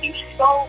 He's so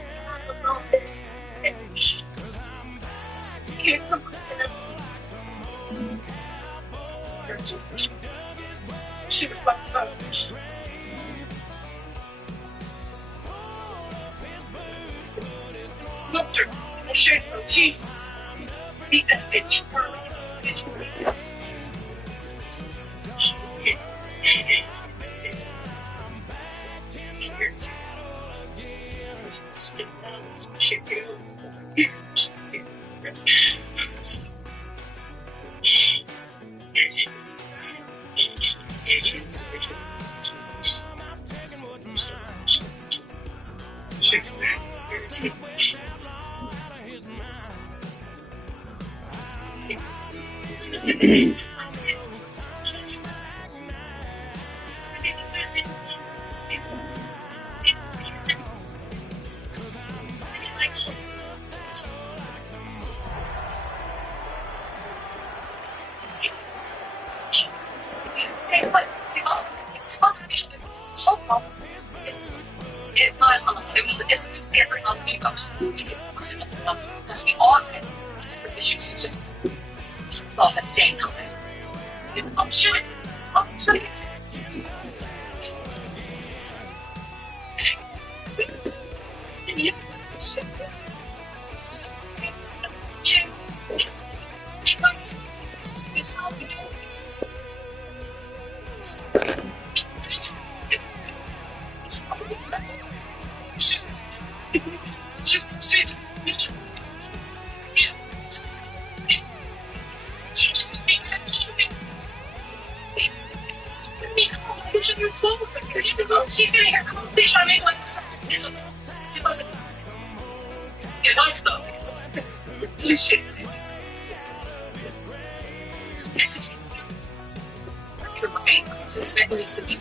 because we all had issues to just off at the same time. I'm sure. She's getting her conversation trying to make like this. She wasn't. It was though. This shit. Your brain is expecting to be.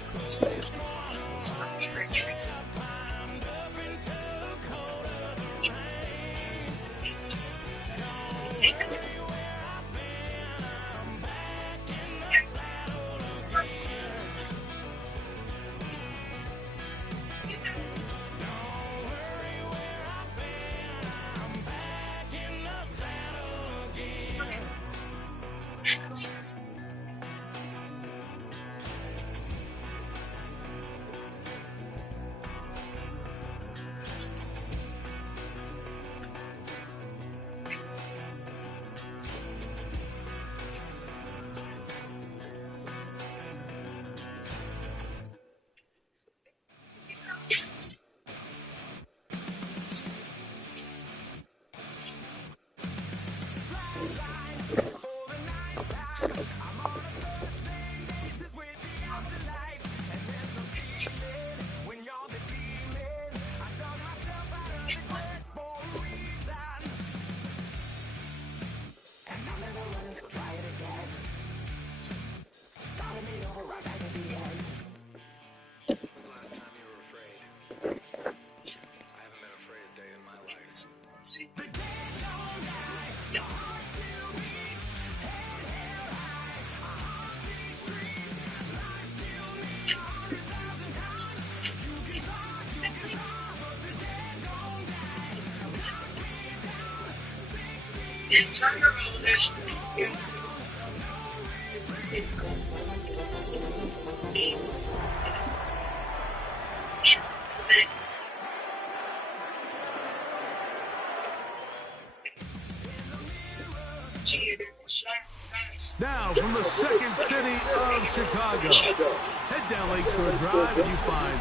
Now, from the second city of Chicago, head down Lakeshore Drive and you find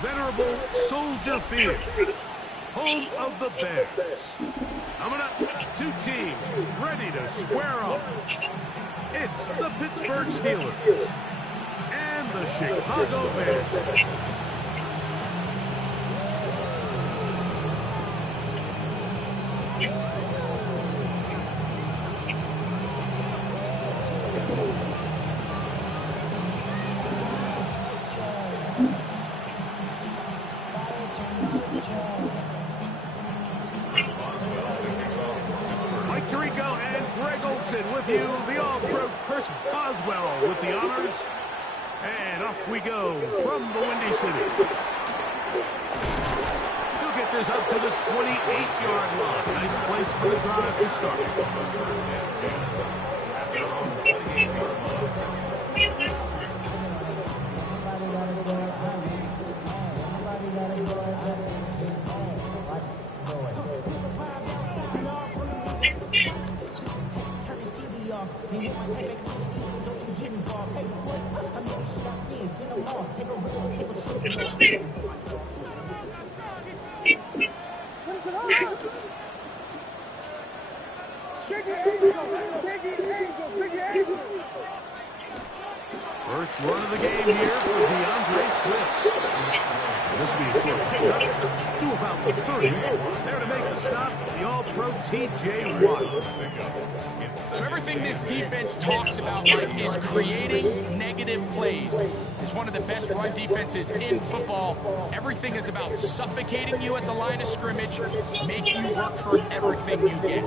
venerable Soldier Field, home of the Bears. Coming up, two teams ready to square off. It's the Pittsburgh Steelers and the Chicago Bears. Tirico and Greg Olson with you. The All-Pro Chris Boswell with the honors. And off we go from the Windy City. He'll get this up to the 28-yard line. Nice place for the drive to start. First run of the game here for DeAndre Swift. This will be a short pickup to about the 30. There to make the stop, the All-Pro T.J. Watt. So everything this defense talks about, Mike, is creating negative plays. It's one of the best run defenses in football. Everything is about suffocating you at the line of scrimmage, making you work for everything you get.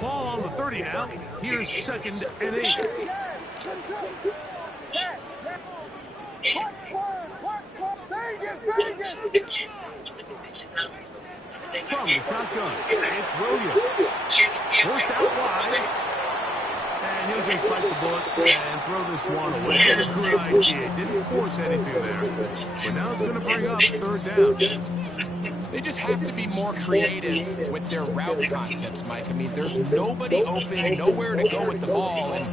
Ball on the 30 now. Here's 2nd and 8. From the shotgun, it's Williams. Forced out wide. And he'll just bite the bullet and throw this one away. It's a good idea. Didn't force anything there. But now it's going to bring up 3rd down. They just have to be more creative with their route concepts, Mike. I mean, there's nobody open, nowhere to go with the ball, and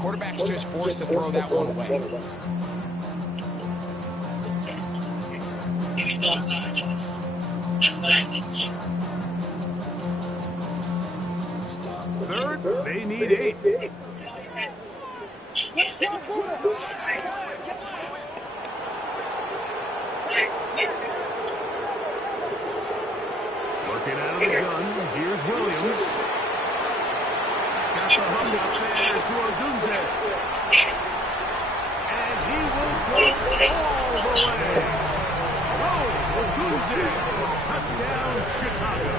quarterback's just forced to throw that one away. If you thought about it, that's what I think. 3rd, they need 8. Working out of the gun, here's Williams. Got the hook up there to Odunze. And he will go all the way. Oh, Odunze, touchdown Chicago.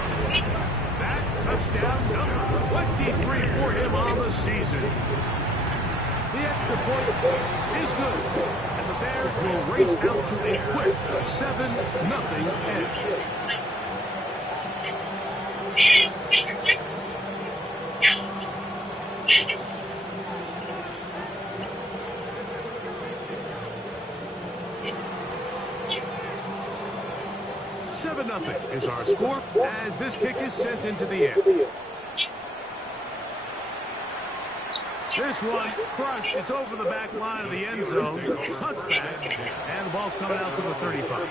That touchdown number 23 for him on the season. The extra point is good. And the Bears will race out to a quick 7-0 edge. Nothing is our score as this kick is sent into the air. This one crushed. It's over the back line of the end zone. Touchback. And the ball's coming out to the 35.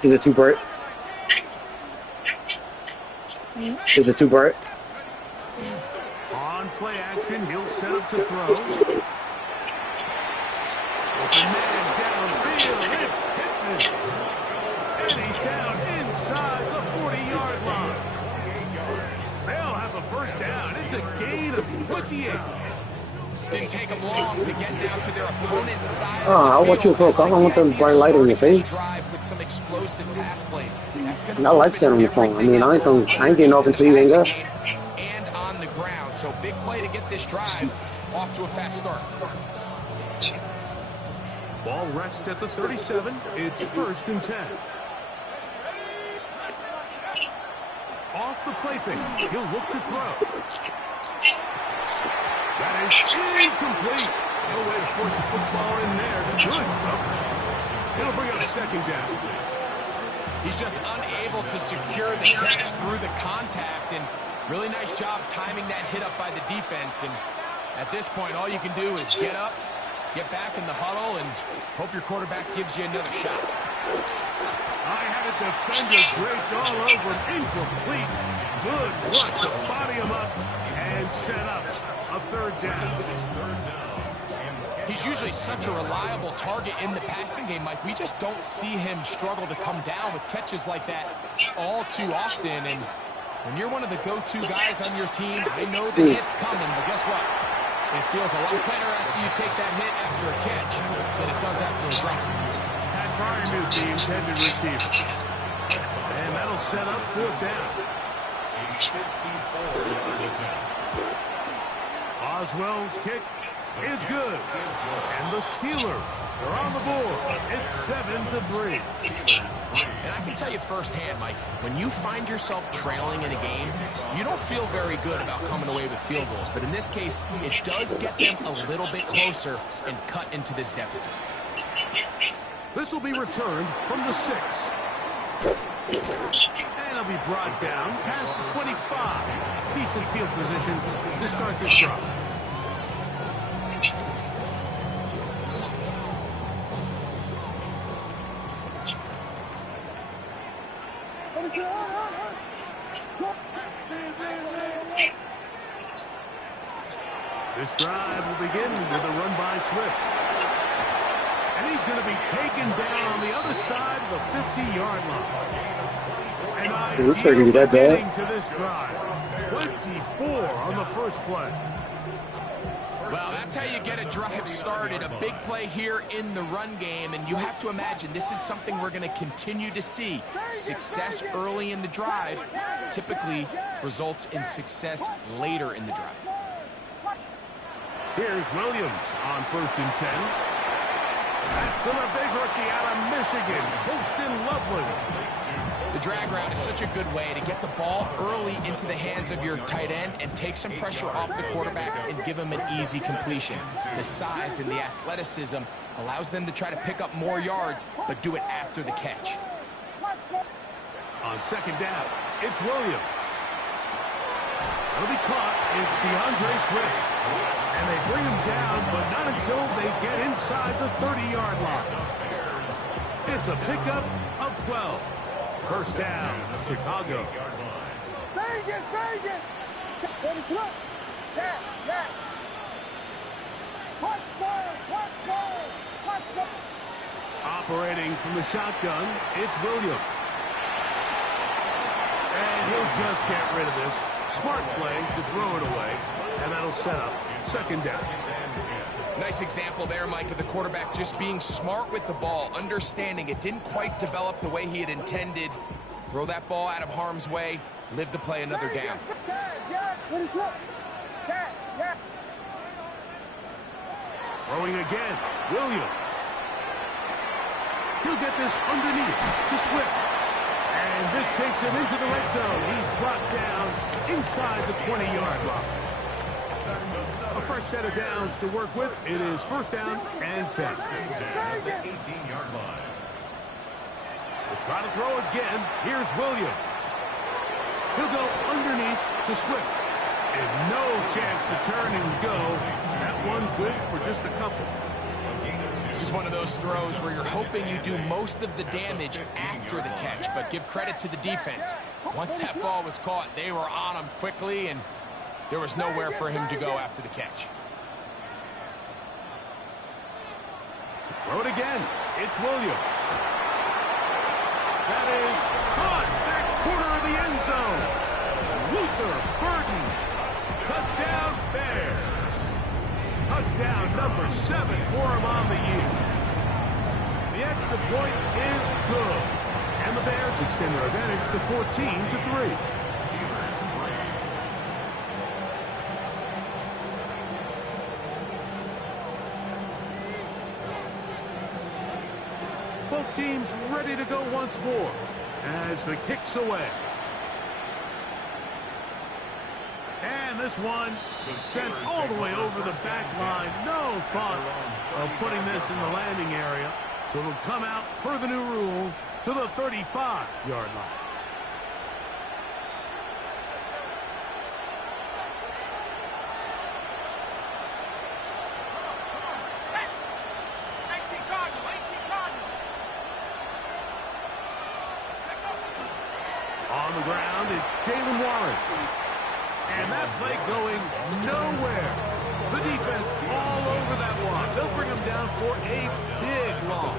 Is it too bright? Is it too bright? On play action, he'll set up to throw. Open man downfield, it's Pittman. And he's down inside the 40-yard line. They'll have a first down. It's a gain of 28. Didn't take them long to get down to their opponent's side. I want you to focus. I don't want them bright light in your face. With some explosive pass plays. I like setting on your phone. I mean, I ain't getting off until you hang up. And on the ground. So big play to get this drive off to a fast start. Ball rests at the 37. It's 1st and 10. Off the play fake. He'll look to throw. That is incomplete. No way to force the football in there. Good coverage. It'll bring up 2nd down. He's just unable to secure the catch through the contact, and really nice job timing that hit up by the defense. And at this point, all you can do is get up, get back in the huddle, and hope your quarterback gives you another shot. I had a defender draped all over him. Incomplete. Good luck to body him up and set up a A third down. He's usually such a reliable target in the passing game, Mike. We just don't see him struggle to come down with catches like that all too often. And when you're one of the go-to guys on your team, I know the hit's coming, but guess what? It feels a lot better after you take that hit after a catch than it does after a drop. Pat Fryer knew the intended receiver. And that'll set up fourth down. Oswell's kick is good. And the Steelers are on the board. It's 7-3. And I can tell you firsthand, Mike, when you find yourself trailing in a game, you don't feel very good about coming away with field goals. But in this case, it does get them a little bit closer and cut into this deficit. This will be returned from the 6. And it'll be brought down past the 25. Decent field position to start this drive. This drive will begin with a run by Swift. And he's going to be taken down on the other side of the 50-yard line. And Looks like he got that. to this drive. 24 on the first play. Well, that's how you get a drive started. A big play here in the run game, and you have to imagine this is something we're going to continue to see. Success early in the drive typically results in success later in the drive. Here's Williams on 1st and 10. That's from a big rookie out of Michigan, Poston Loveland. The drag route is such a good way to get the ball early into the hands of your tight end and take some pressure off the quarterback and give him an easy completion. The size and the athleticism allows them to try to pick up more yards, but do it after the catch. On 2nd down, it's Williams. It'll be caught. It's DeAndre Swift. And they bring him down, but not until they get inside the 30-yard line. It's a pickup of 12. First down, Chicago. Vegas! Operating from the shotgun, it's Williams. And he'll just get rid of this. Smart play to throw it away. And that'll set up 2nd down. Nice example there, Mike, of the quarterback just being smart with the ball, understanding it didn't quite develop the way he had intended. Throw that ball out of harm's way, live to play another down. Throwing again, Williams. He'll get this underneath to Swift. And this takes him into the red zone. He's brought down inside the 20-yard line. A fresh set of downs to work with. It is 1st down and 10. 18-yard line. We'll try to throw again. Here's Williams. He'll go underneath to Swift. And no chance to turn and go. That one good for just a couple. This is one of those throws where you're hoping you do most of the damage after the catch, but give credit to the defense. Once that ball was caught, they were on him quickly, and there was nowhere for him to go after the catch. Throw it again. It's Williams. That is caught back corner of the end zone. Luther Burden. Touchdown Bears. Touchdown number 7 for him on the year. The extra point is good. And the Bears extend their advantage to 14-3. Both teams ready to go once more as the kick's away. And this one was sent all the way over the back line. No thought of putting this in the landing area. So it'll come out per the new rule to the 35-yard line. On the ground is Jalen Warren. And that play going nowhere. The defense all over that one. They'll bring them down for a big loss.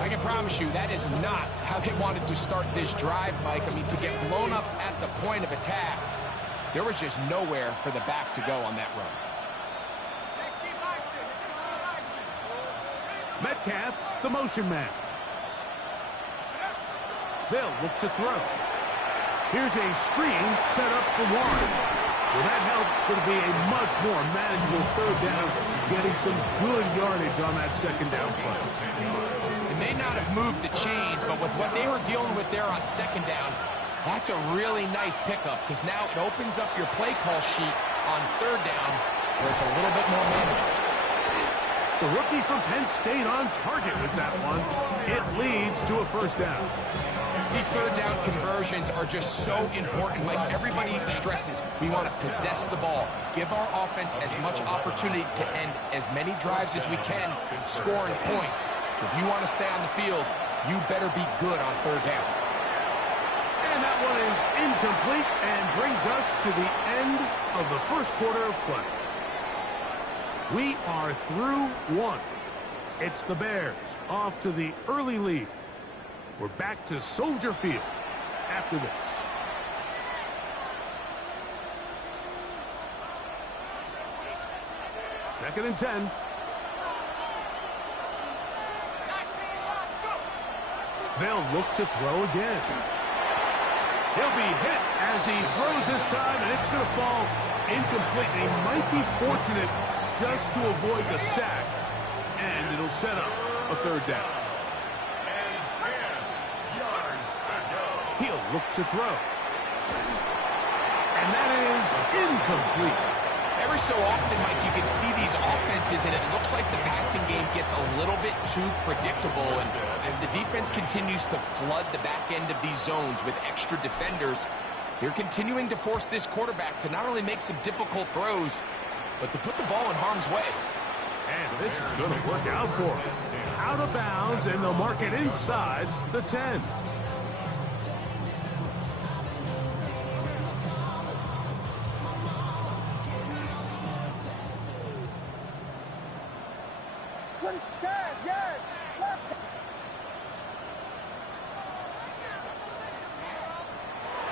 I can promise you that is not how they wanted to start this drive, Mike. I mean, to get blown up at the point of attack, there was just nowhere for the back to go on that run. Metcalf, the motion man. They'll look to throw. Here's a screen set up for Warren. Well, that helps. It's going to be a much more manageable third down, getting some good yardage on that second down play. It may not have moved the chains, but with what they were dealing with there on second down, that's a really nice pickup because now it opens up your play call sheet on third down where it's a little bit more manageable. The rookie from Penn State on target with that one. It leads to a first down. These third down conversions are just so important. Like everybody stresses, we want to possess the ball, give our offense as much opportunity to end as many drives as we can, scoring points. So if you want to stay on the field, you better be good on third down. And that one is incomplete and brings us to the end of the first quarter of play. We are through one. It's the Bears off to the early lead. We're back to Soldier Field after this. Second and 10. They'll look to throw again. He'll be hit as he throws this time, and it's going to fall incomplete. They might be fortunate just to avoid the sack, and it'll set up a third down. And 10 yards to go. He'll look to throw. And that is incomplete. Every so often, Mike, you can see these offenses, and it looks like the passing game gets a little bit too predictable. And as the defense continues to flood the back end of these zones with extra defenders, they're continuing to force this quarterback to not only make some difficult throws, but to put the ball in harm's way. And this is going to work out for him. Out of bounds, and they'll mark it inside the 10.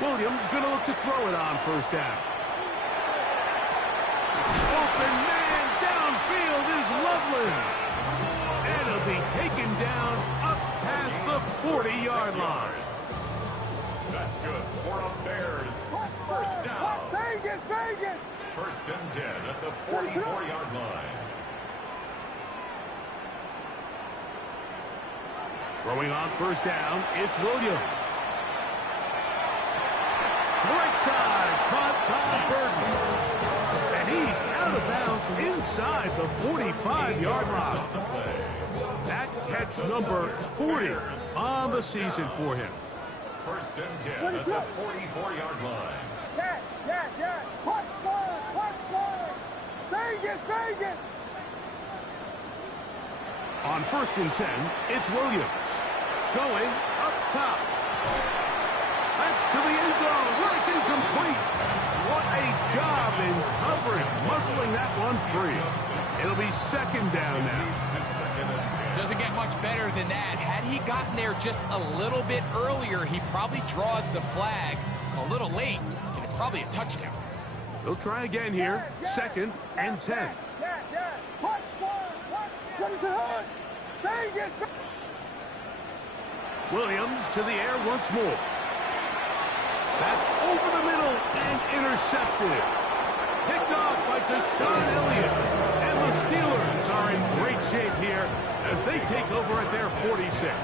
Williams going to look to throw it on first down. Open man downfield is Loveland. And he'll be taken down up past the 40-yard line. That's good for a Bears first down. Vegas! First and 10 at the 44-yard line. Throwing on first down, it's Williams. Right side, caught by Burton. And he's out of bounds inside the 45-yard line. That catch number 40 on the season for him. First and 10 at the 44-yard line. Yes. Punch. Vegas. On first and 10, it's Williams. Going up top. That's to the end zone where it's incomplete. What a job in coverage, muscling that one free. It'll be second down now. Doesn't get much better than that. Had he gotten there just a little bit earlier, he probably draws the flag a little late, and it's probably a touchdown. They'll try again here. Second and 10. Punch. Vegas. Williams to the air once more. That's over the middle and intercepted. Picked off by Deshaun Elliott. And the Steelers are in great shape here as they take over at their 46.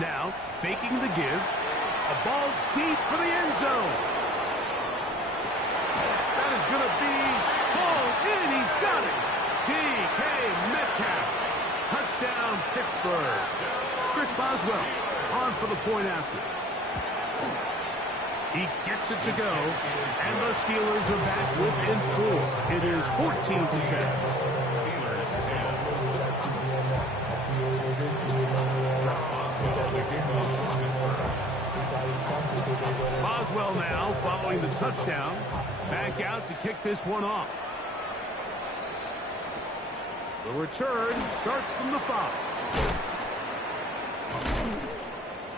Now, faking the give. A ball deep for the end zone. That is going to be hauled in. He's got it. D.K. Metcalf. Touchdown, Pittsburgh. Chris Boswell on for the point after. He gets it to go, and the Steelers are back within 4. It is 14-10. following the touchdown. Back out to kick this one off. The return starts from the 5.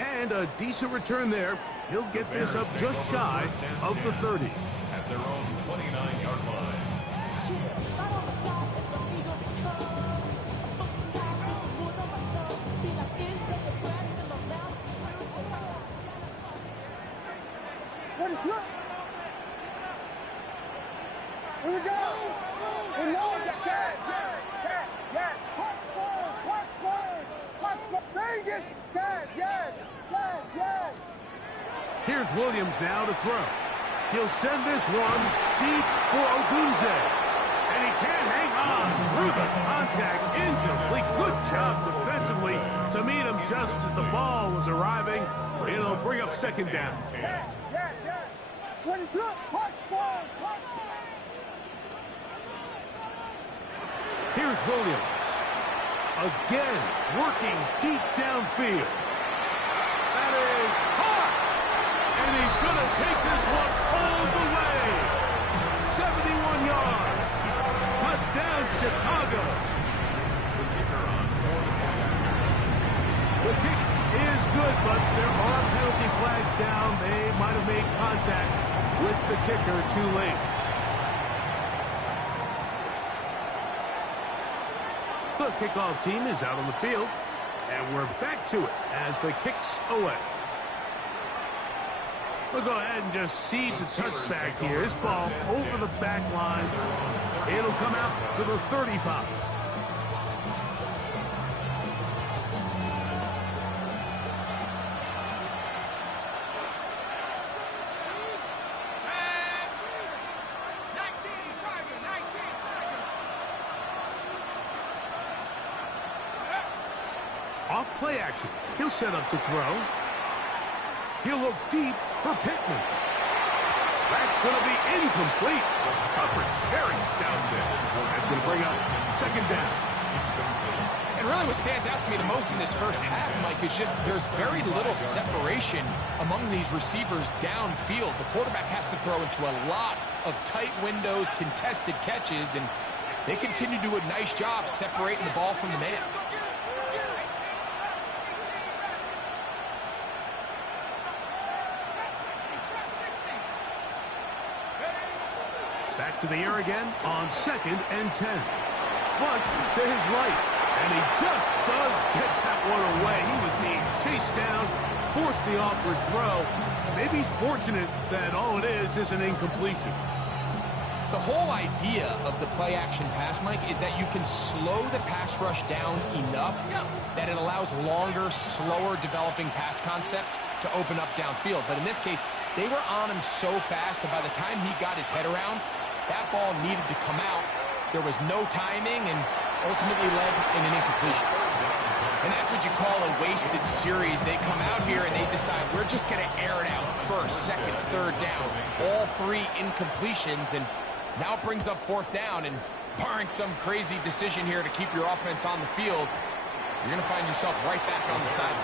And a decent return there. He'll get this up just shy of the 30. At their own 29-yard line. What is up? Here we go. We know that. Yes. Punch Spurs. Vegas. Yes. Here's Williams now to throw. He'll send this one deep for Odunze. And he can't hang on through the contact. Incomplete. Good job defensively to meet him just as the ball was arriving. It'll bring up second down. Yes. What is up? Punch Spurs. Here's Williams. Again, working deep downfield. That is hot. And he's going to take this one all the way. 71 yards. Touchdown, Chicago. The kick is good, but there are penalty flags down. They might have made contact with the kicker too late. The kickoff team is out on the field, and we're back to it as the kick's away. We'll go ahead and just cede the touchback here. This ball over the back line. It'll come out to the 35. Off play action. He'll set up to throw. He'll look deep for Pittman. That's going to be incomplete. Coverage very stout there. That's going to bring up second down. And really what stands out to me the most in this first half, Mike, is just there's very little separation among these receivers downfield. The quarterback has to throw into a lot of tight windows, contested catches, and they continue to do a nice job separating the ball from the man. Back to the air again on 2nd and 10. Flushed to his right. And he just does get that one away. He was being chased down, forced the awkward throw. Maybe he's fortunate that all it is an incompletion. The whole idea of the play-action pass, Mike, is that you can slow the pass rush down enough that it allows longer, slower developing pass concepts to open up downfield. But in this case, they were on him so fast that by the time he got his head around, that ball needed to come out. There was no timing and ultimately led in an incompletion. And that's what you call a wasted series. They come out here and they decide, we're just going to air it out first, second, third down. All 3 incompletions, and now it brings up 4th down, and barring some crazy decision here to keep your offense on the field, you're going to find yourself right back on the sideline.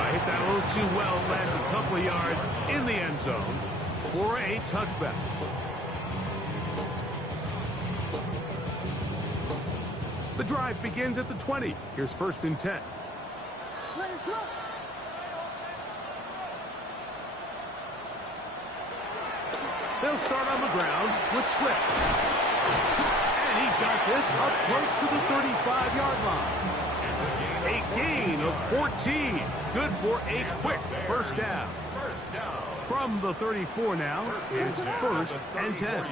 I hit that a little too well. Lands a couple of yards in the end zone for a touchback. The drive begins at the 20. Here's 1st and 10. They'll start on the ground with Swift. And he's got this up close to the 35-yard line. A gain of 14. Good for a quick first down. From the 34 now, it's 1st and 10.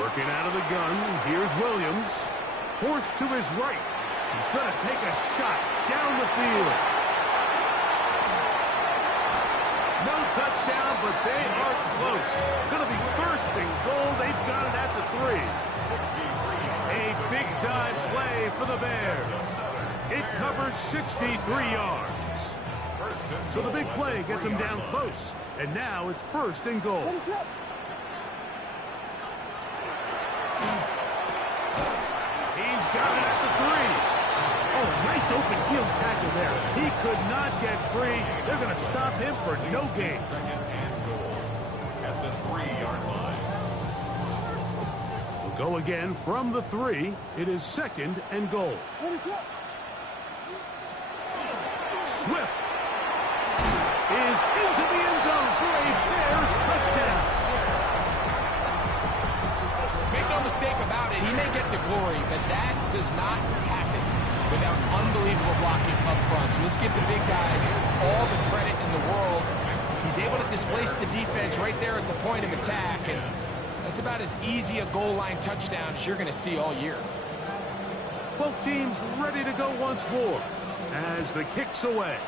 Working out of the gun, here's Williams. Forced to his right. He's going to take a shot down the field. No touchdown, but they are close. Going to be 1st and goal. They've got it at the 3. A big-time play for the Bears. It covers 63 yards. So the big play gets them down close. And now it's 1st and goal. He's got it at the 3. Oh, nice open field tackle there. He could not get free. They're going to stop him for no gain. Second and goal at the 3-yard line. We'll go again from the 3. It is second and goal. Swift is into the end zone for a Bears touchdown. Make no mistake about it, he may get the glory, but that does not happen without unbelievable blocking up front. So let's give the big guys all the credit in the world. He's able to displace the defense right there at the point of attack, and that's about as easy a goal line touchdown as you're going to see all year. Both teams ready to go once more as the kick's away.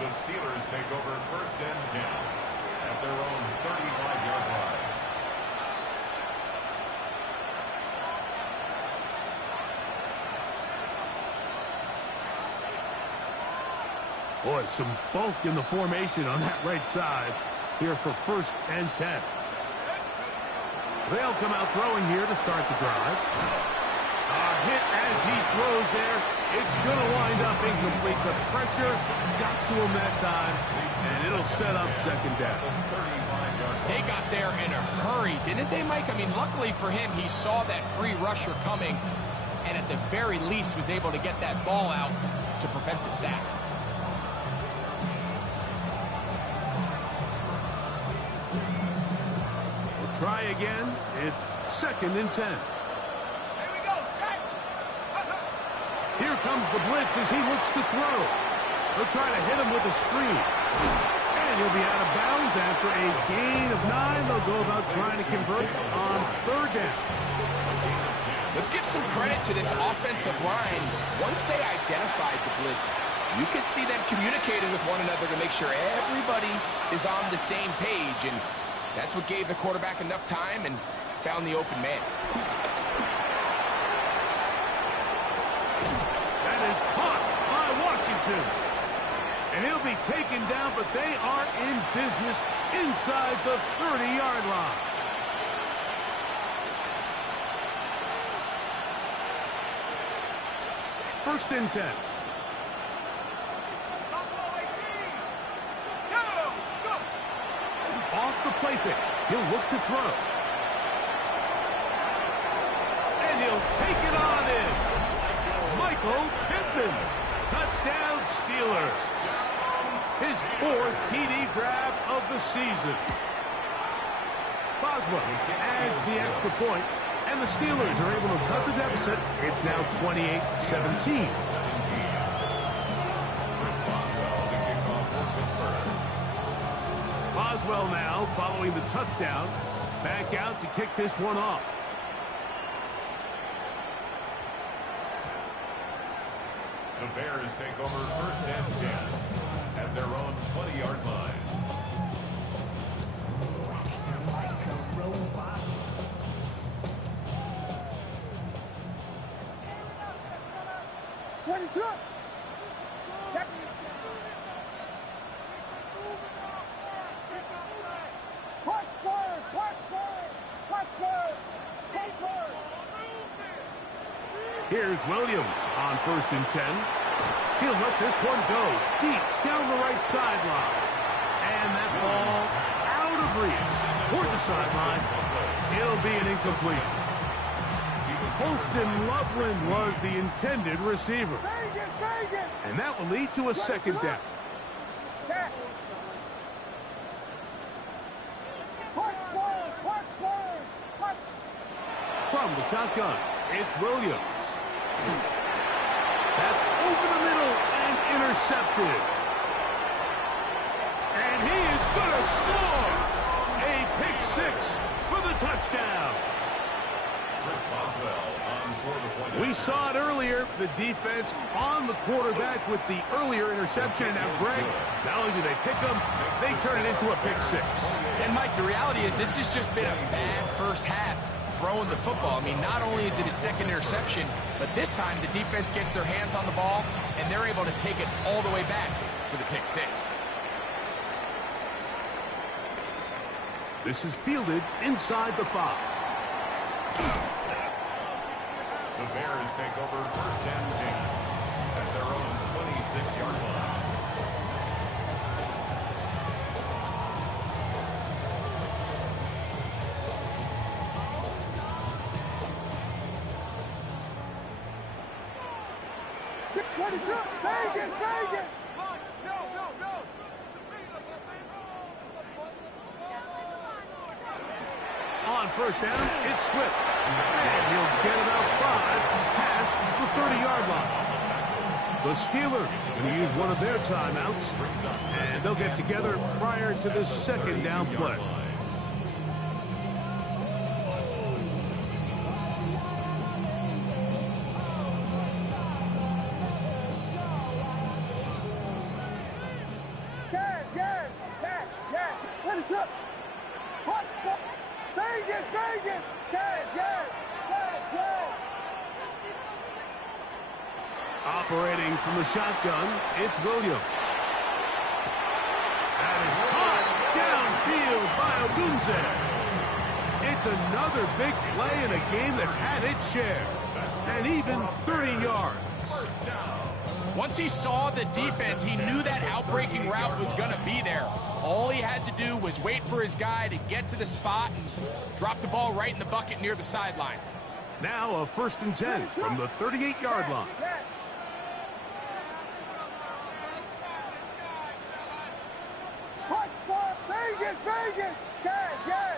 The Steelers take over first and 10 at their own 35-yard line. Boy, some bulk in the formation on that right side here for first and 10. They'll come out throwing here to start the drive. A hit as he throws there. It's going to wind up incomplete. The pressure got to him that time, and it'll set up second down. They got there in a hurry, didn't they, Mike? I mean, luckily for him, he saw that free rusher coming, and at the very least was able to get that ball out to prevent the sack. We'll try again. It's second and 10. Here comes the blitz as he looks to throw. They'll try to hit him with a screen. And he'll be out of bounds after a gain of 9. They'll go about trying to convert on third down. Let's give some credit to this offensive line. Once they identified the blitz, you could see them communicating with one another to make sure everybody is on the same page. And that's what gave the quarterback enough time and found the open man. Is caught by Washington. And he'll be taken down, but they are in business inside the 30-yard line. First and 10. Off the play fake. He'll look to throw. And he'll take it on in. Michael Pittman. Touchdown Steelers. His 4th TD grab of the season. Boswell adds the extra point, and the Steelers are able to cut the deficit. It's now 28-17. Boswell now following the touchdown. Back out to kick this one off. The Bears take over first and 10 at their own 20-yard line. Here's Williams on first and 10. He'll let this one go deep down the right sideline. And that ball out of reach toward the sideline. It'll be an incompletion. Holston Loveland was the intended receiver. And that will lead to a second down. From the shotgun, it's Williams. That's over the middle and intercepted. And he is going to score. A pick six for the touchdown. We saw it earlier, the defense on the quarterback with the earlier interception. And now, Greg, not only do they pick him, they turn it into a pick six. And, Mike, the reality is this has just been a bad first half throwing the football. I mean, not only is it his second interception, but this time the defense gets their hands on the ball, and they're able to take it all the way back for the pick six. This is fielded inside the 5. The Bears take over first and 10 at their own 26-yard line. What is up? Vegas, Vegas! On first down, it's Swift. And he'll get about 5 past the 30-yard line. The Steelers going to use one of their timeouts, and they'll get together prior to the second down play. Yes. What is up? Vegas, Vegas! Yes! Operating from the shotgun, it's Williams. That is caught downfield by Odunze. It's another big play in a game that's had its share. And even 30 yards. Once he saw the defense, he knew that outbreaking route was going to be there. All he had to do was wait for his guy to get to the spot and drop the ball right in the bucket near the sideline. Now a first and 10 from the 38-yard line. Touchdown, Vegas! Yes! Touchdown!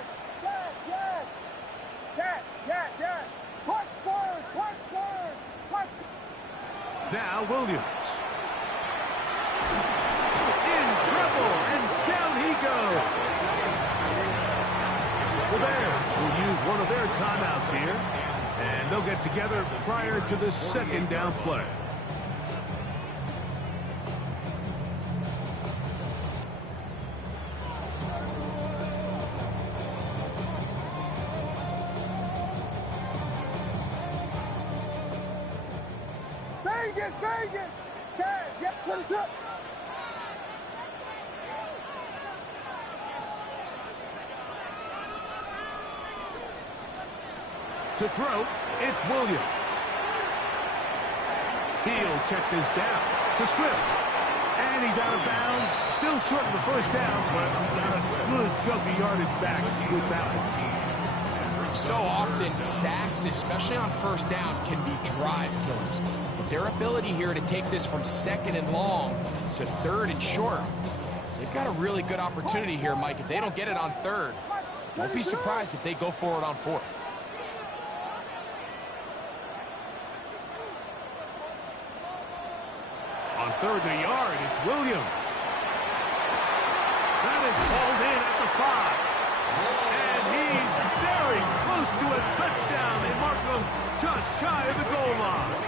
Now Williams. In trouble, and down he goes. The Bears will use one of their timeouts here, and they'll get together prior to the second down play. Vegas! Yes! What is up? To throw, it's Williams. He'll check this down to Swift. And he's out of bounds. Still short of the first down, but got a good chunk of yardage back with that one. So often, sacks, especially on first down, can be drive killers. But their ability here to take this from second and long to third and short, they've got a really good opportunity here, Mike. If they don't get it on third, don't be surprised if they go for it on fourth. On third and a yard, it's Williams. That is hauled in at the 5. And he's very close to a touchdown. They mark him just shy of the goal line.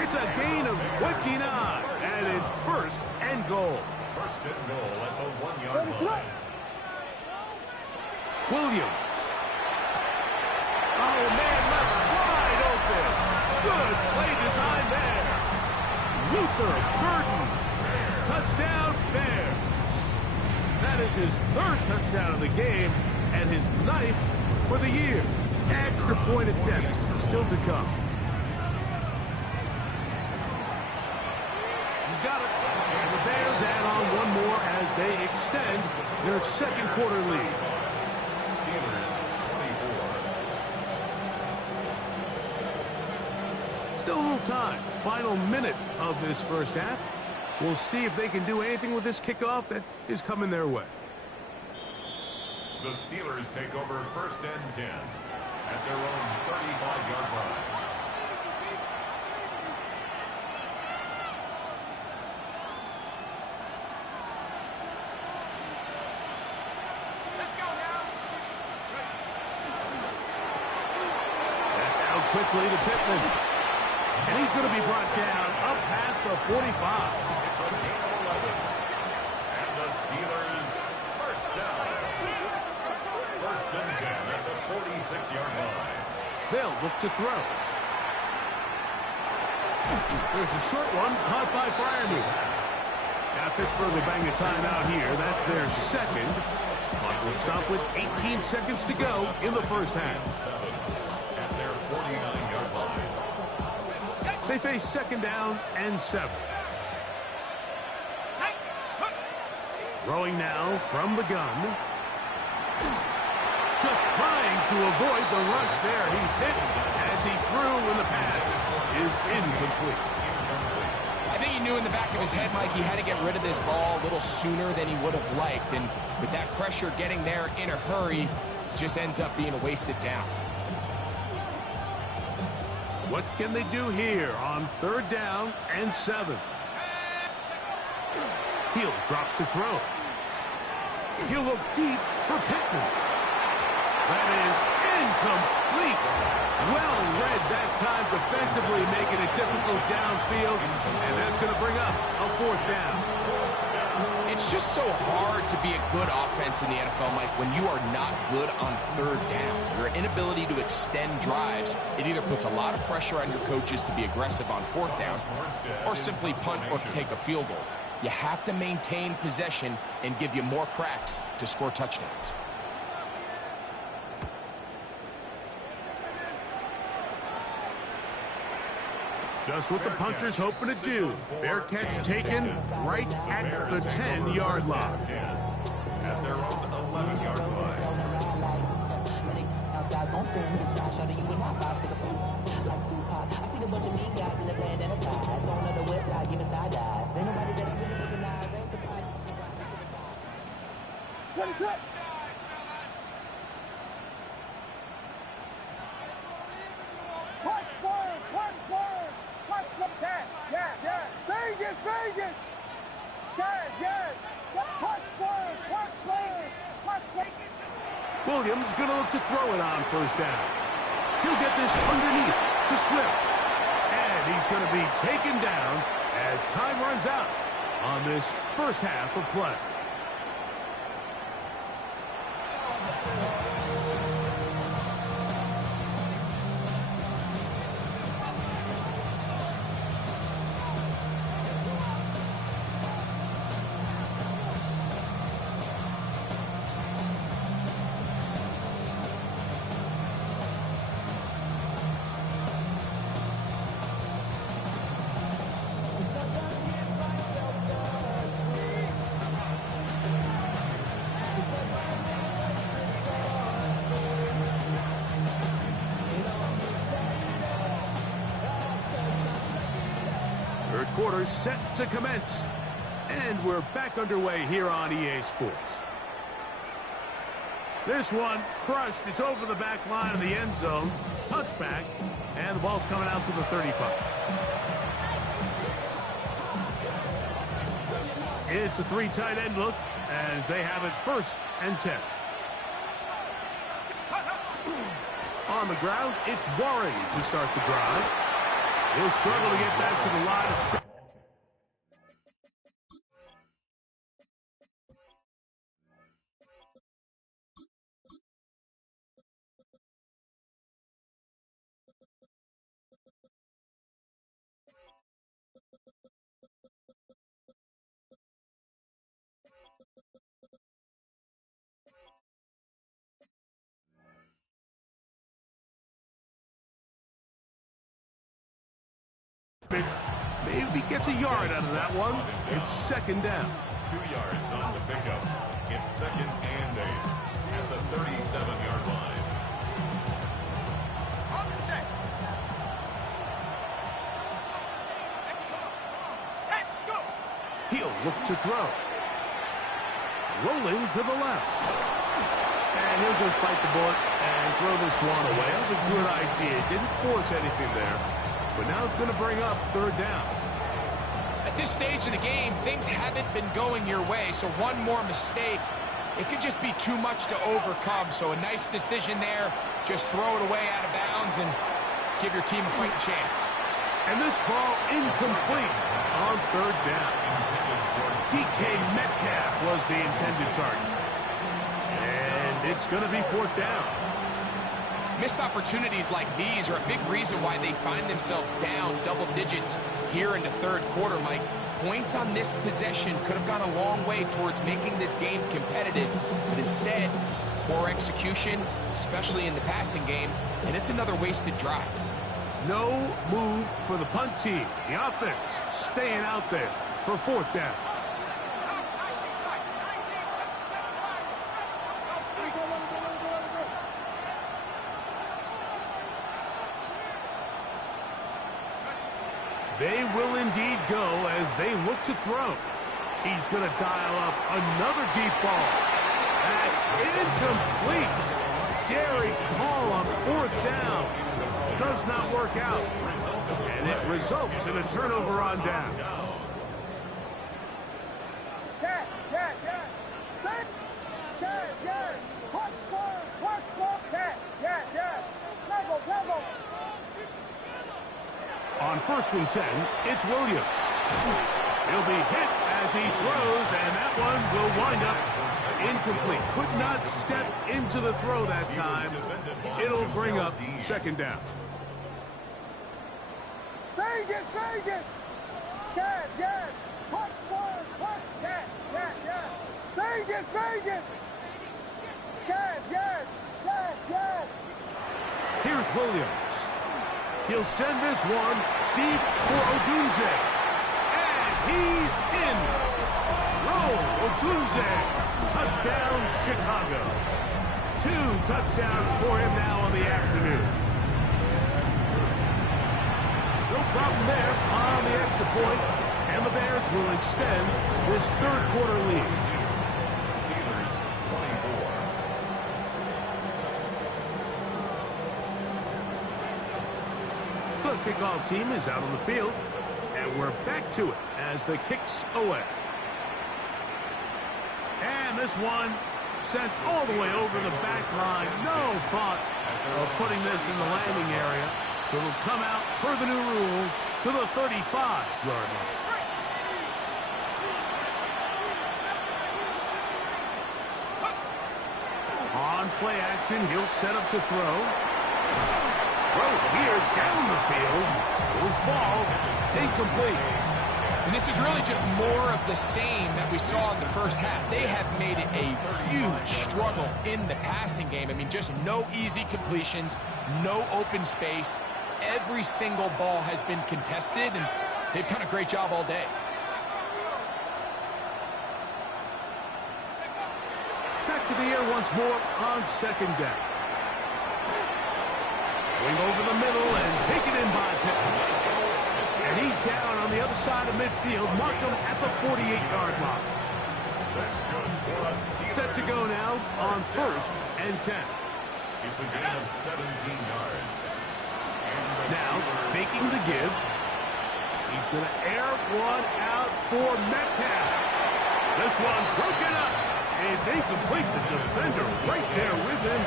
It's a gain of 29, and it's first and goal. First and goal at the 1-yard line. Williams. Oh, man, left wide open. Good play design there. Luther Burden. Touchdown, Bears. That is his third touchdown of the game and his 9th for the year. Extra point attempt still to come. He's got it. And the Bears add on one more as they extend their second quarter lead. Steelers 24. Still a little time. Final minute of this first half. We'll see if they can do anything with this kickoff that is coming their way. The Steelers take over first and 10 at their own 35-yard line. Let's go now. That's out quickly to Pittman. And he's going to be brought down up past the 45. It's a gain of 11. And the Steelers first down. First and 10 at the 46-yard line. They'll look to throw. There's a short one caught by Freiermuth. Got Pittsburgh will bang a timeout here. That's their second. Clock will stop with 18 seconds to go in the first half. At their 49-yard line. They face second down and 7. Throwing now from the gun. Just trying to avoid the rush there. He's hit as he threw when the pass is incomplete. I think he knew in the back of his head, Mike, he had to get rid of this ball a little sooner than he would have liked. And with that pressure getting there in a hurry, just ends up being a wasted down. What can they do here on third down and 7? He'll drop to throw. He'll look deep for Pittman. That is incomplete. Well read that time defensively, making it difficult downfield, and that's going to bring up a 4th down. It's just so hard to be a good offense in the NFL, Mike, when you are not good on third down. Your inability to extend drives, it either puts a lot of pressure on your coaches to be aggressive on 4th down or simply punt or take a field goal. You have to maintain possession and give you more cracks to score touchdowns. Just what the punter's hoping to do. Fair catch taken right at the 10-yard line. At their own 11-yard line. Vegas! Guys, yes! Punch Spurs! Williams going to look to throw it on first down. He'll get this underneath to Swift. And he's going to be taken down as time runs out on this first half of play. Third quarter set to commence. And we're back underway here on EA Sports. This one crushed. It's over the back line of the end zone. Touchback. And the ball's coming out to the 35. It's a 3 tight end look as they have it 1st and 10. On the ground, it's Warren to start the drive. He'll struggle to get back to the line of scrimmage. Maybe gets a yard out of that one. It's 2nd down. 2 yards on the pickup. It's 2nd and 8 at the 37-yard line. On the set. Set, go. He'll look to throw. Rolling to the left. And he'll just bite the bullet and throw this one away. That was a good idea. Didn't force anything there. But now it's going to bring up 3rd down. At this stage of the game, things haven't been going your way, so one more mistake, it could just be too much to overcome. So a nice decision there. Just throw it away out of bounds and give your team a fighting chance. And this ball incomplete on 3rd down. DK Metcalf was the intended target. And it's going to be 4th down. Missed opportunities like these are a big reason why they find themselves down double digits here in the 3rd quarter, Mike. Points on this possession could have gone a long way towards making this game competitive, but instead, poor execution, especially in the passing game, and it's another wasted drive. No move for the punt team. The offense staying out there for fourth down. They will indeed go as they look to throw. He's going to dial up another deep ball. That's incomplete. Derek Hall on fourth down. Does not work out. And it results in a turnover on down. Yes. Punch score. Yes. Tempo. On 1st and 10, it's Williams. He'll be hit as he throws, and that one will wind up incomplete. Could not step into the throw that time. It'll bring up 2nd down. Vegas. Yes. Punch scores. Yes. Vegas. Yes. Here's Williams. He'll send this one deep for Odunze. And he's in. Roll Odunze. Touchdown, Chicago. 2 touchdowns for him now on the afternoon. No problem there on the extra point. And the Bears will extend this 3rd quarter lead. Steelers 24. The kickoff team is out on the field, and we're back to it as the kick's away. And this one sent all the way over the back line. No thought of putting this in the landing area, so it'll come out per the new rule to the 35-yard line. On play action, he'll set up to throw. Throw here down the field. Will fall. Incomplete. And this is really just more of the same that we saw in the first half. They have made it a huge struggle in the passing game. I mean, just no easy completions, no open space. Every single ball has been contested, and they've done a great job all day. Back to the air once more on 2nd down. Swing over the middle and take it in by Pittman. And he's down on the other side of midfield. Mark him at the 48-yard line. That's good for us. Set to go now on 1st and 10. It's a gain of 17 yards. Now, faking the give. He's going to air one out for Metcalf. This one broken up. It's incomplete. The defender right there with him.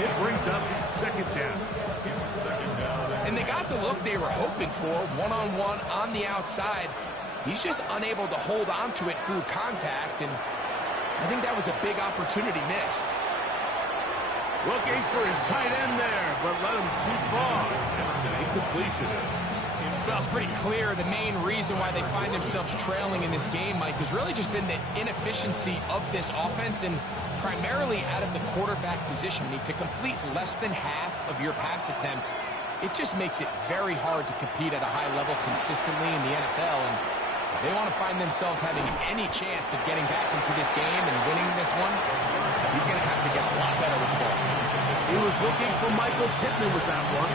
It brings up 2nd down. And they got the look they were hoping for, one-on-one on the outside. He's just unable to hold on to it through contact, and I think that was a big opportunity missed. Looking for his tight end there, but let him too far. And it's an incompletion. Well, it's pretty clear the main reason why they find themselves trailing in this game, Mike, has really just been the inefficiency of this offense and primarily out of the quarterback position. I mean, to complete less than half of your pass attempts, it just makes it very hard to compete at a high level consistently in the NFL. And if they want to find themselves having any chance of getting back into this game and winning this one, he's going to have to get a lot better with the ball. He was looking for Michael Pittman with that one.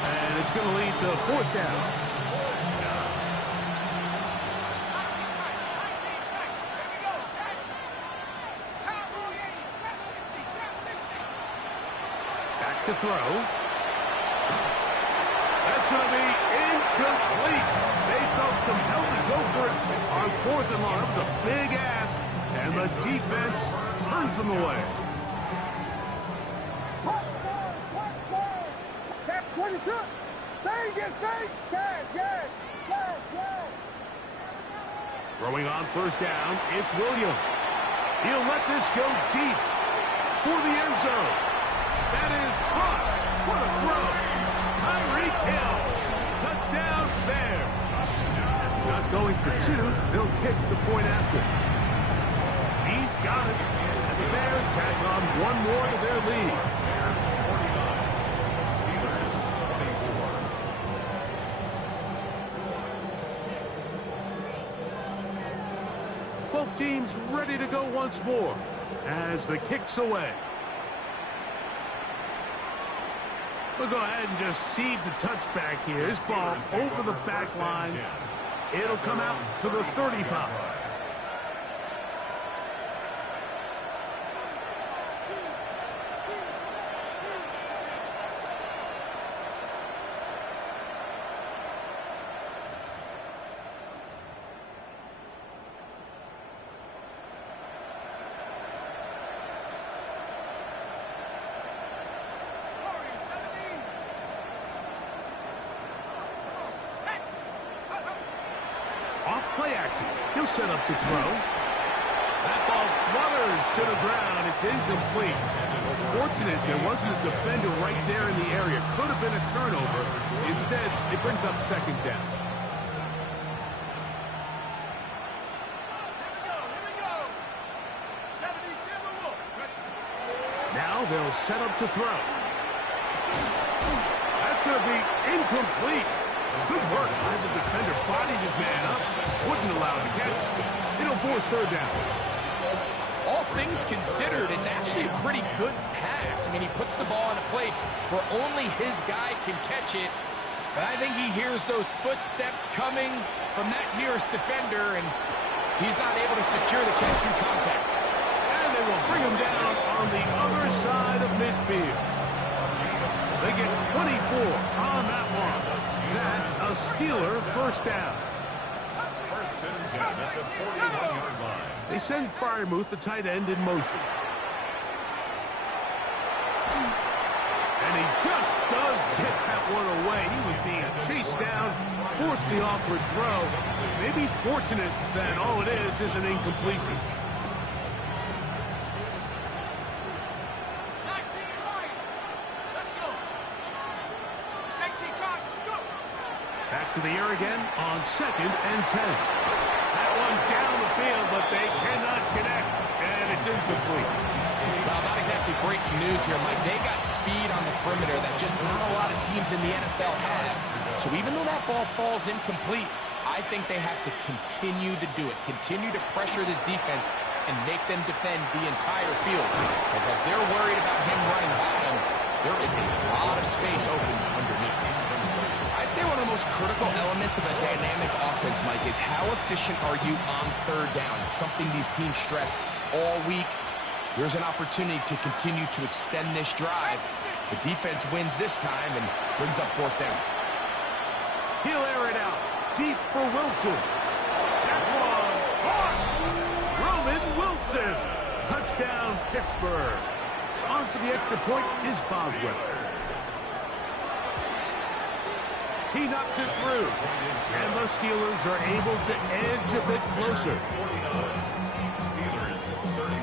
And it's going to lead to 4th down. Back to throw. That's going to be incomplete. They felt compelled to go for it on 4th and long. That was a big ask, and the defense turns them away. Punch scores. What is up? Vegas. Yes. Throwing on 1st down, it's Williams. He'll let this go deep for the end zone. That is caught. What a throw. Tyreek Hill. Touchdown Bears. Not going for two. They'll kick the point after. He's got it. And the Bears tag on one more to their lead. Bears 49, Steelers 24. Both teams ready to go once more as the kick's away. We'll go ahead and just cede the touchback here. This ball over the back line. It'll come out to the 35. Off play action. He'll set up to throw. That ball flutters to the ground. It's incomplete. Fortunate there wasn't a defender right there in the area. Could have been a turnover. Instead, it brings up second down. Now they'll set up to throw. That's going to be incomplete. Good work by the defender. Bodied his man up. Wouldn't allow the catch. It'll force third down. All things considered, it's actually a pretty good pass. I mean, he puts the ball in a place where only his guy can catch it. But I think he hears those footsteps coming from that nearest defender, and he's not able to secure the catch through contact. And they will bring him down on the other side of midfield. They get 24 on that one. That's a Steeler first down. First and 10 at the 41-yard line. They send Freiermuth, the tight end, in motion. And he just does get that one away. He was being chased down, forced the awkward throw. Maybe he's fortunate that all it is an incompletion. Back to the air again on 2nd and 10. That one down the field, but they cannot connect, and it's incomplete. Well, not exactly breaking news here, Mike. They got speed on the perimeter that just not a lot of teams in the NFL have. So even though that ball falls incomplete, I think they have to continue to do it, continue to pressure this defense and make them defend the entire field. Because as they're worried about him running by them, there is a lot of space open underneath. I'd say one of the most critical elements of a dynamic offense, Mike, is how efficient are you on third down? It's something these teams stress all week. There's an opportunity to continue to extend this drive. The defense wins this time and brings up fourth down. He'll air it out. Deep for Wilson. That one caught. Roman Wilson. Touchdown, Pittsburgh. On for the extra point is Boswell. He knocks it through. And the Steelers are able to edge a bit closer. Steelers 31.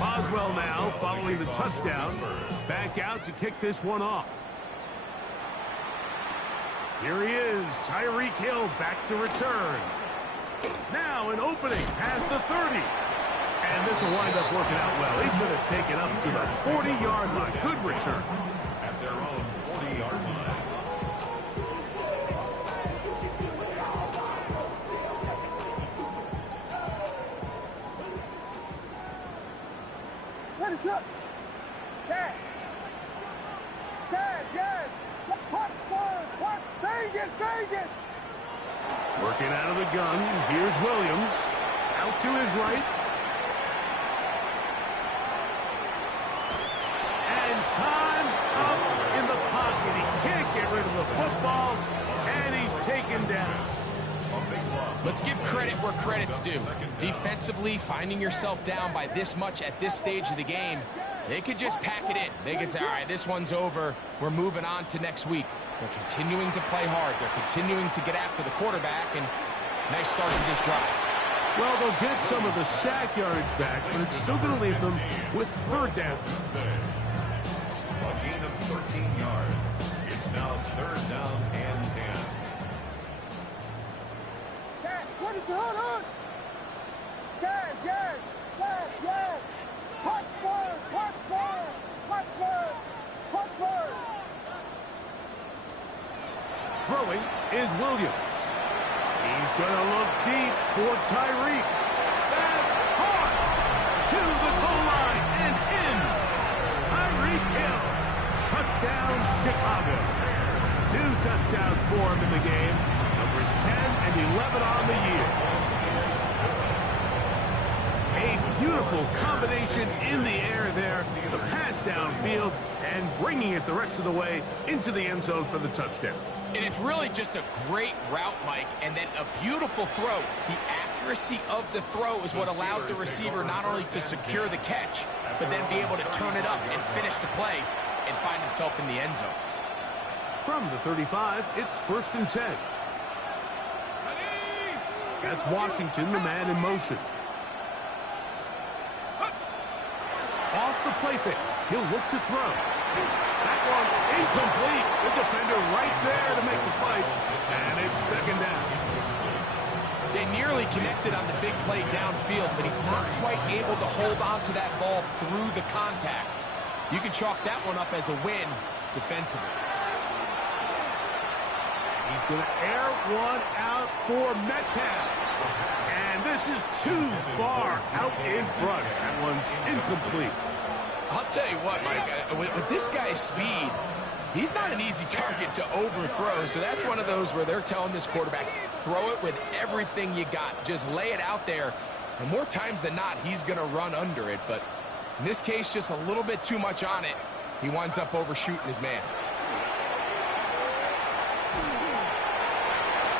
Boswell now, following the touchdown, back out to kick this one off. Here he is, Tyreek Hill back to return. Now an opening past the 30. And this will wind up working out well. He's going to take it up to the 40-yard line. Good return. At their own 40-yard line. What is up? Dad. Dad, yes. Punch scores. Punch. Vegas, Vegas. Working out of the gun. Here's Williams. Out to his right. And time's up in the pocket. He can't get rid of the football. And he's taken down. Let's give credit where credit's due. Defensively, finding yourself down by this much at this stage of the game, they could just pack it in. They could say, all right, this one's over. We're moving on to next week. They're continuing to play hard. They're continuing to get after the quarterback, and nice start to this drive. Well, they'll get some of the sack yardage back, but it's still going to leave them with third down. A gain of 13 yards. It's now 3rd down and 10. hold on. Yes, yes, yes, yes. Punch first, punch first, punch first, punch first. Throwing is Williams. He's going to look deep for Tyreek. That's hard to the goal line and in. Tyreek Hill. Touchdown, Chicago. 2 touchdowns for him in the game. Numbers 10 and 11 on the year. A beautiful combination in the air there. The pass downfield and bringing it the rest of the way into the end zone for the touchdown. And it's really just a great route, Mike, and then a beautiful throw. The accuracy of the throw is what allowed the receiver not only to secure the catch, but then be able to turn it up and finish the play and find himself in the end zone. From the 35, it's 1st and 10. That's Washington, the man in motion. Off the play fake, he'll look to throw. That one incomplete. The defender right there to make the play. And it's 2nd down. They nearly connected on the big play downfield, but he's not quite able to hold on to that ball through the contact. You can chalk that one up as a win defensively. He's going to air one out for Metcalf. And this is too far out in front. That one's incomplete. I'll tell you what, Mike, with this guy's speed, he's not an easy target to overthrow. So that's one of those where they're telling this quarterback, throw it with everything you got. Just lay it out there. And more times than not, he's going to run under it. But in this case, just a little bit too much on it. He winds up overshooting his man.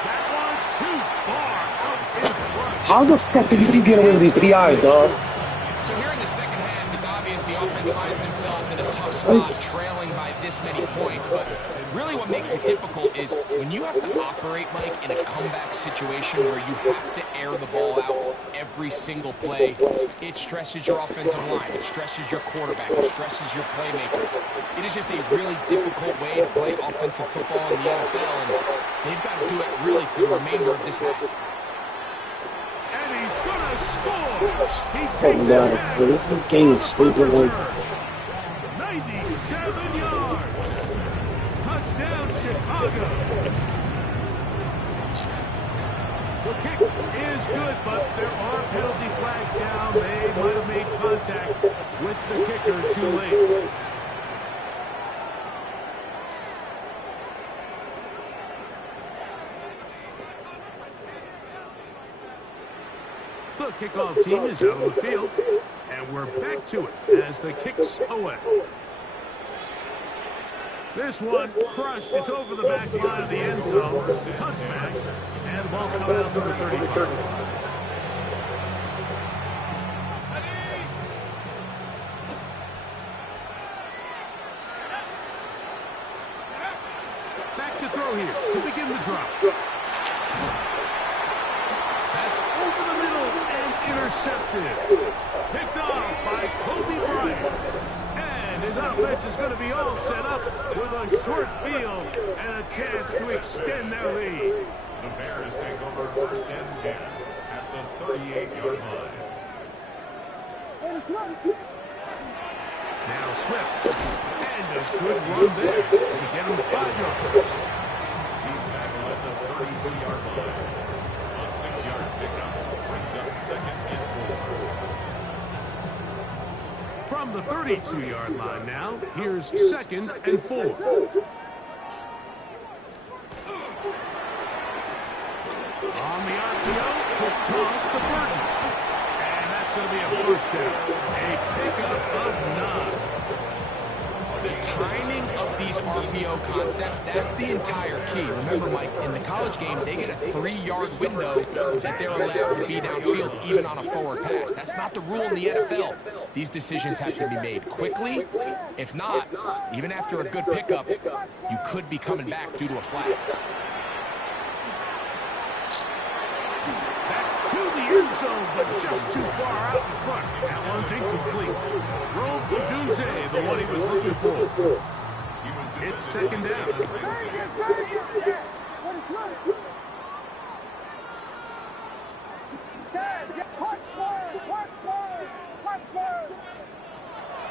That one too far out in front. How the fuck did you get away with these 3 eyes, dog? So here in the second half, it's obvious the offense finds themselves in a tough spot, trailing by this many points. But really what makes it difficult is when you have to operate, Mike, in a comeback situation where you have to air the ball out every single play, it stresses your offensive line, it stresses your quarterback, it stresses your playmakers. It is just a really difficult way to play offensive football in the NFL, and they've got to do it really for the remainder of this half. And he's going to score. He Oh takes my it god, back. this game is stupid. Like, 97 yards. Touchdown, Chicago. The kick is good, but there are penalty flags down. They might have made contact with the kicker too late. The kickoff team is out on the field, and we're back to it as the kick's away. This one crushed. It's over the back line of the end zone. Touchback, and the ball's coming out to the 35. Back to throw here to begin the drop. That's over the middle and intercepted. Picked off by Kobe Bryant. And his offense is going to be all set up with a short field and a chance to extend their lead. The Bears take over 1st and 10 at the 38-yard line. Now Swift. And a good run there to get him 5 yards. He's tackled at the 32-yard line. A 6-yard pickup brings up 2nd and 4. From the 32-yard line now, here's 2nd and 4. On the RPO, quick toss to Burton. And that's going to be a 1st down. A pickup of 9. The timing of these RPO concepts, that's the entire key. Remember, Mike, in the college game, they get a 3-yard window that they're allowed to be downfield even on a forward pass. That's not the rule in the NFL. These decisions have to be made quickly. If not, even after a good pickup, you could be coming back due to a flag. That's to the end zone, but just too far out in front. That one's incomplete. Rose Odunze, the one he was looking for. It's 2nd down.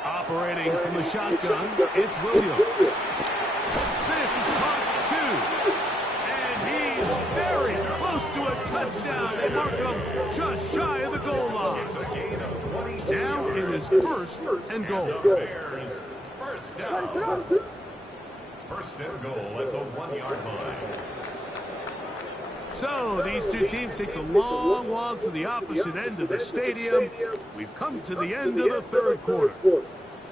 Operating from the shotgun, it's Williams. This is caught two. And he's very close to a touchdown. They mark him just shy of the goal line. It's a gain of 22. Now it is first and goal. Bears, first down. First and goal at the 1-yard line. So these two teams take the long walk to the opposite end of the stadium. We've come to the end of the third quarter.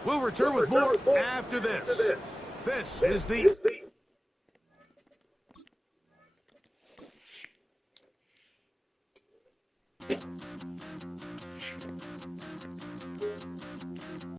We'll return with more after this. This is the...